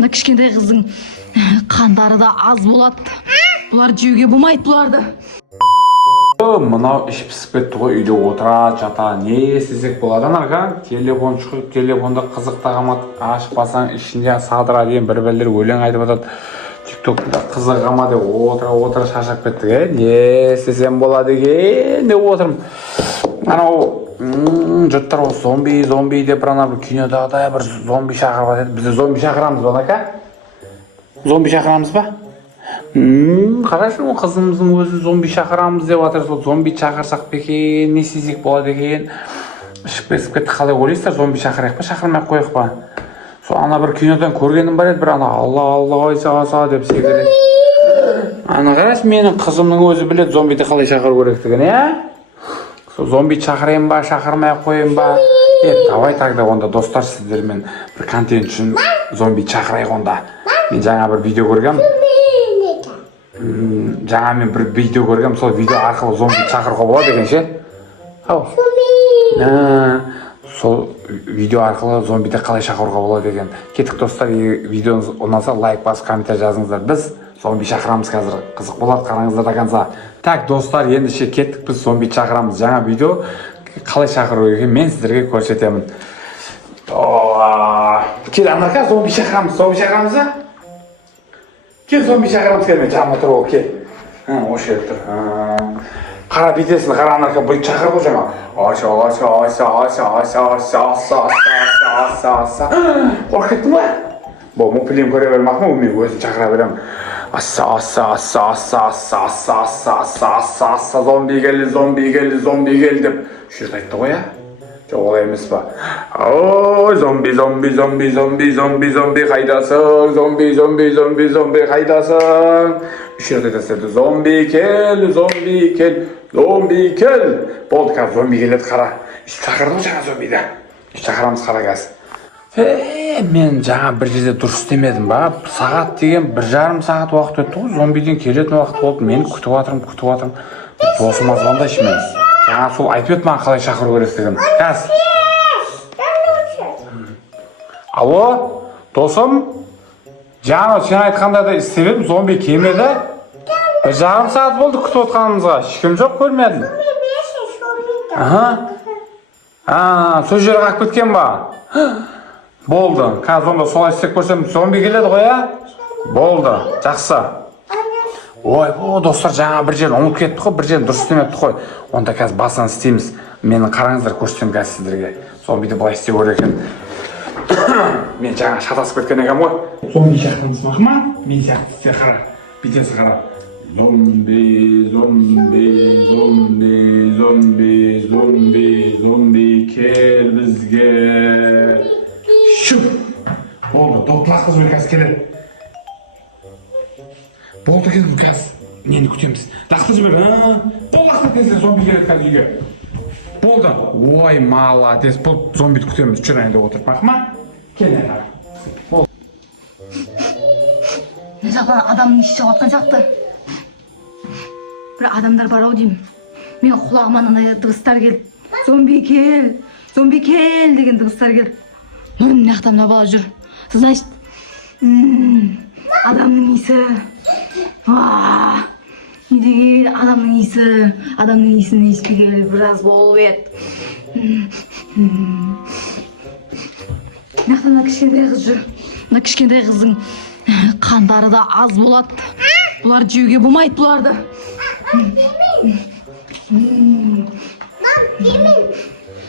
Мына кішкентай қыздың қандары да аз болады. Бұлар жеуге болмайды бұларды. Мынау іш пісіп кетті ғой, үйде отыра жата не істесек болады анарға? Телефон шығып, телефонда қызық тағамат ашып басаң ішінде садыра деген бір-бірлер өлең айтып жатады. Тиктокта қызығама деп отыра шаршап кеттік. Не істесем болады екен деп отырмын. Анау жұрттар осы зомби деп ана бір кинодағыдай бір зомби шақырып жатады. Біз зомби шақырамыз ба, ака? Зомби шақырамыз ба? Қарашы, қызымыздың өзі зомби шақырамыз деп жатыр. Сол зомби шақырсақ па екен, не істесек болады екен? Ішіп кесіп кетті, қалай ойлайсыздар? Зомби шақырайық па, шақырмай қояйық па? Сол ана бір кинодан көргенім бар еді, бір ана алла айса деп секіреді. Ана қарашы, менің қызымның өзі біледі зомбиді қалай шақыру керектігін, Сол зомби шақырайын ба, шақырмай қойын ба? Давай тогда онда достар, сіздермен бір контент үшін зомби шақырайық онда. Мен жаңа бір видео көргем. Сол видео арқылы зомби шақыруға болады екен ше? Сол видео арқылы зомбиді қалай шақыруға болады екен. Кеттік достар, видеоңыз ұнаса лайк басып комментарий жазыңыздар. Біз зомби шақырамыз қазір. Қызық болады, қараңыздар да конца. Так, достар, ендеше кеттік, біз зомби шақырамыз. Жаңа видео қалай шақыру екен мен сіздерге көрсетемін. Кел, анақа, зомби шақырамыз, а? Кел, зомби шақырамыз, кел, мен жаныма тұр ол, кел. Осы жерде тұр. Қара бетесін, қара анақа, бұл шақыр бұл жаңа. Қорқ кеттің ба? Бұл мұпилем көре бермақ ма, мен өзін шақыра берем. Зомби келді деп жүрді айтты ғой, Жоқ, олай емес па? Зомби қайдасың? Зомби қайдасың? Үш рет айтасың, зомби кел. Болды, қазір зомби келеді, қара. Шақырды ғой жаңа зомбиді. Шақырамыз, қара қазір. Мен жаңа бір жерде дұрыс істемедім ба? Сағат деген 1,5 сағат уақыт өтті ғой, зомбиден келетін уақыт болды. Мен күтіп жатырмын. Досым звондайшы мен. Жаңа сол айтып еді маған қалай шақыру керектігін. Кәз. Алло, досым? Жаңа сен айтқанда да істеп едім, зомби келмеді. 1,5 сағат болды күтіп отқанымызға. Ешкім жоқ, көрмедім. Сол жерге қалып кеткен ба? Болды. Қазір онда солай істеп көрсем, зомби келеді ғой, Болды. Жақсы. Достар, жаңа бір жерін ұмытып кеттік қой, бір жерін дұрыс істемедік қой. Онда қазір басынан істейміз. Мені қараңыздар, көрсетем қазір сіздерге. Зомбиді былай істеп өр екен. Мен жаңа шатасып кеткен екем ғой. Зомби шақырыңыз бақыма? Мен сияқты істе қара. Бетесі қара. Зомби кел бізге. Шүп! Болды, доқтылақ қызбен қазір келеді. Болды келдім қазір. Нені күтеміз? Лақты жібер, Болды лақты тезде зомби келеді қазір үйге. Болды. Ой, молодец. Болды, зомбиді күтеміз. Жүрайын деп отырып бақыма. Кел әр. Болды. Мен жақтан адамның іші шығып жатқан сияқты. Бір адамдар бар ау деймін. Мен құлағыма мынандай дыбыстар келді. Зомби кел деген дыбыстар келді. Мына жақта мына бала жүр. Значит, адамның иісі. Не деген адамның иісін естігелі біраз болып еді. Мына жақта мына кішкентай қыз жүр. Мына кішкентай қыздың қандары да аз болады. Бұлар жеуге болмайды бұларды.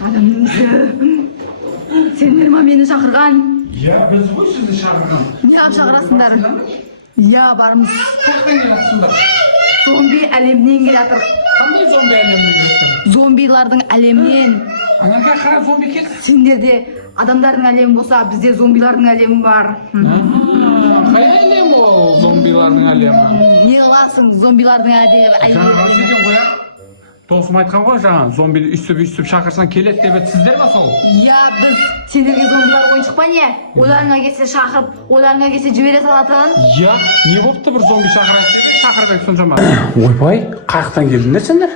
Адамның иісі. Сендер ма мені шақырған? Біз ғой сізді шақырған. Не қап шақырасыңдар? Бармыз. Қайдан келесіңдер? Зомби әлемнен келатыр. Қандай зомби әлемнен келесіңдер? Зомбилардың әлемнен. Анаға қара зомби келді. Сендерде адамдардың әлемі болса, бізде зомбилардың әлемі бар. Қай әлем ол зомбилардың әлемі? Не қыласың зомбилардың әлемі? Жаңа рас екен ғой, Досым айтқан ғой жаңа, зомбиді үстіп шақырсан келеді деп еді, сіздер ма сол? Біз сендерге зомбилар ойыншық па не? Оларыңа келсе шақырып, оларыңа келсе жібере салатын. Не болыпты бір зомби шақырып ек соншама? Ойбай, қаяқтан келдіңдер сендер?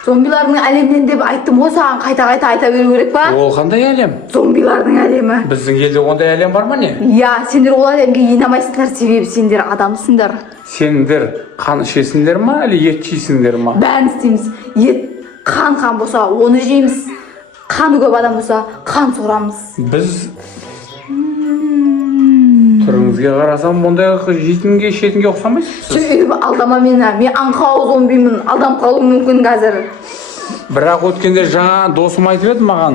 Зомбилардың әлемінен деп айттым ғой саған, қайта айта беру керек па? Ол қандай әлем? Зомбилардың әлемі. Біздің елде ондай әлем бар ма не? Иә, сендер ол әлемге ене алмайсыңдар, себебі сендер адамсыңдар. Сендер қан ішесіңдер ма, әлі ет жейсіңдер ма? Бәрін істейміз. Ет қан болса, оны жейміз. Қаны көп адам болса, қан сорамыз. Біз түріңізге қарасам мұндай жейтінге ішетінге ұқсамайсыз. Сөйтіп алдама мені, мен аңқау зомбимін, алданып қалуым мүмкін қазір. Бірақ өткенде жаңа досым айтып еді маған,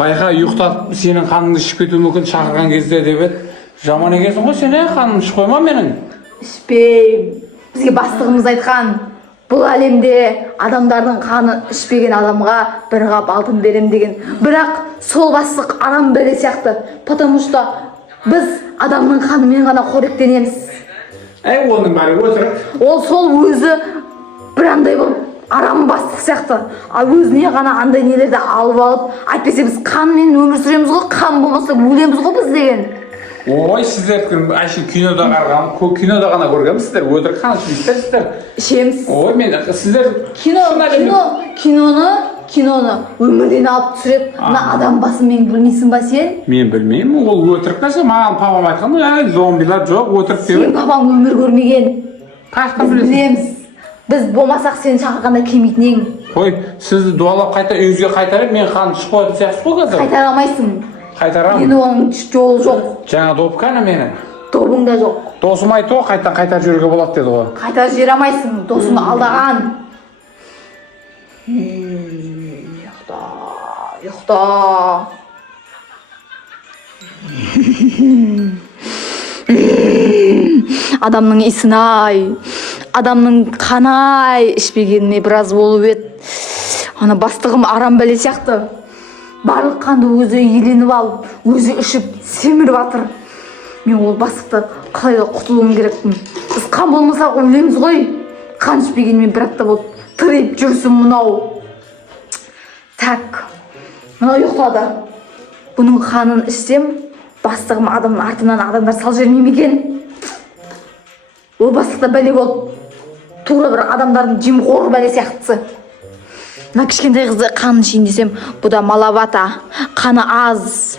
байқа ұйықтатып сенің қаныңды ішіп кетуі мүмкін шақырған кезде деп еді. Жаман екенсің ғой сен, қанымды ішіп қойма менің. Ішпей, бізге бастығымыз айтқан, бұл әлемде адамдардың қаны ішпеген адамға бір қап алтын берем деген. Бірақ сол бастық арам бәле сияқты, потому что біз адамның қанымен ғана қоректенеміз. Оның бәрі өтірік. Ол сол өзі бір андай болып арам бастық сияқты. Ал өзіне ғана андай нелерді алып алып, айтпесе біз қанмен өмір сүреміз ғой, қан болмаса өлеміз ғой біз деген. Ой, сіздер әшейін кинода қараған, кинода ғана көргенсіздер, өтірік қан ішпейсіздер. Ішеміз. Ой, мен сіздер киноны өмірден алып түсіреді. Мына адам басын мен білмейсің ба сен? Мен білмеймін, ол өтірік нәрсе. Маған папам айтқан, зомбилар жоқ, өтірік деп. Сен папаң өмір көрмеген. Қашқа Біз білеміз. Біз болмасақ сені шақырғанда келмейтін ең. Қой, сізді дуалап қайта үйіңізге қайтарып, мен қан ішіп қоятын сияқтысыз ғой қазір. Қайтара алмайсың. Қайтарамын. Енді оның жолы жоқ. Жаңа допканы менің. Добың да жоқ. Досым айтты ғой, қайтарып жүруге болады деді ғой. Қайтарып жібере алмайсың, досың алдаған. Ұйықта. Адамның исін-ай, адамның қанай ішпегеніне біраз болып еді. Ана бастығым арам бәле сияқты. Барлық қанды өзі еленіп алып, өзі ішіп, семіріп атыр. Мен ол бастықты қалай да құтылуым керекпін. Біз қан болмасақ өлеміз ғой. Қан ішпегенмен бір апта болып тырайып жүрсін мынау. Так, мынау ұйықтады. Бұның қанын ішсем, бастығым адамның артынан адамдар сал жермей екен. Ол бастықта бәле болып, тура бір адамдардың жемқор бәле сияқтысы. Мына кішкентай қызды қанын ішейін десем, бұл да малавата, қаны аз.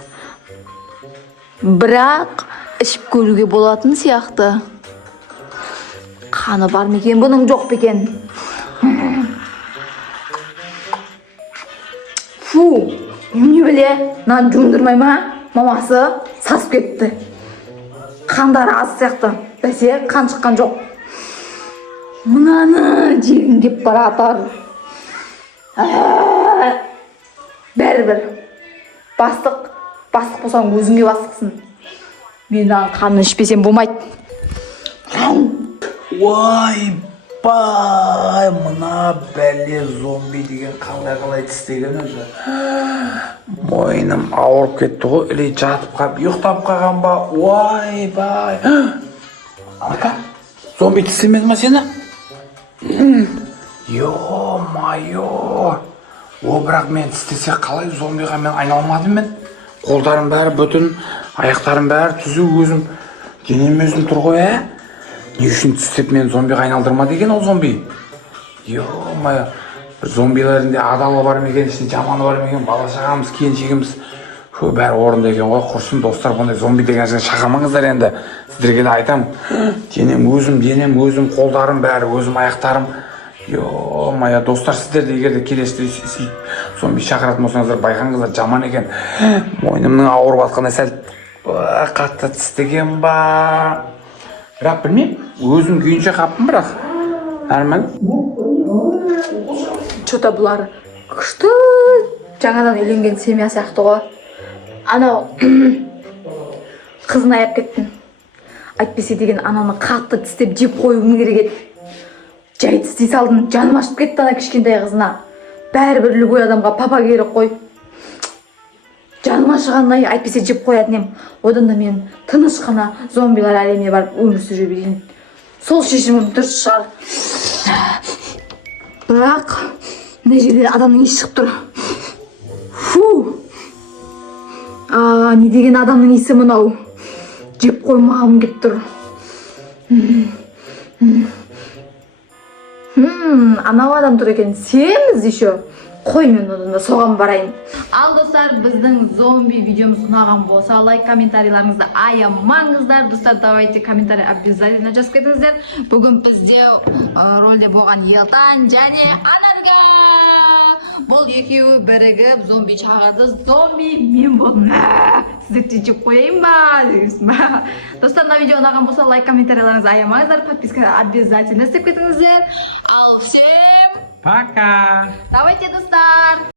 Бірақ ішіп көруге болатын сияқты. Қаны бар ма екен, бұның жоқ па екен? Фу, не біле, нан жөндірмай ма? Мамасы сасып кетті. Қандары аз сияқты, бәсе қан шыққан жоқ. Мынаны жегім кеп баратыр. Бәрібір. Бастық болсаң өзіңе бастықсың. Мен қанын ішпесем болмайды. Ой, бай, мына бәле зомби деген қалай тістеген өзі. Мойным ауырып кетті ғой, или жатып қалып, ұйықтап қалған ба? Ой, бай. Ака, зомби тістемеді ма сені? Йо-майо. О, бірақ мен тістесе қалай зомбиға мен айналмадым мен? Қолдарым бәрі бүтін, аяқтарым бәрі түзу, өзім денем өзім тұр ғой, Не үшін тістеп мен зомбиға айналдырма деген ол зомби? Йо-майо. Зомбилерінде адалы бар ма екен, ішінде жаманы бар ма екен, бала шағамыз, келіншегіміз. Бәрі орында екен ғой, құрсын достар, бұндай зомби деген жерге шақырмаңыздар енді. Сіздерге де айтам. Денем өзім, қолдарым бәрі, өзім аяқтарым. Йо-майо, достар, сіздер де егерде келесіде зомби шақыратын болсаңыздар, байқаңыздар, жаман екен. Мойнымның ауырып атқанда сәл қатты тістеген ба? Бірақ білмеймін, өзім күйінше қаппын бірақ. Нормально. Что-то бұлар күшті жаңадан үйленген семья сияқты ғой. Анау қызын аяп кеттім. Айтпесе деген ананы қатты тістеп жеп қоюым керек еді. Жай тістей салдым, жаным ашып кетті ана кішкентай қызына. Бәрібір любой адамға папа керек қой. Жаным ашығаннан айтпесе жеп қоятын ем. Одан да мен тыныш қана зомбилар әлеміне барып өмір сүре берейін. Сол шешімім дұрыс шығар. Бірақ мына жерде адамның иісі шығып тұр. Фу! Не деген адамның иісі мынау? Жеп қоймағым келіп тұр. Анау адам тұр екен, семіз еще. Қой, мен одан соған барайын. Ал достар, біздің зомби видеомыз ұнаған болса, лайк, комментарийларыңызды аямаңыздар. Достар, давайте комментарий обязательно жазып кетіңіздер. Бүгін бізде рөлде болған Елтан және Анарга. Бұл екеуі бірігіп зомби шақырды. Зомби мен болдым. Сіздерді жеп қояйын ба? Дегенсің ба? Достар, мына видео ұнаған болса, лайк, комментарийларыңызды аямаңыздар. Подписка обязательно істеп кетіңіздер. Ал всем Пока! давайте, достар!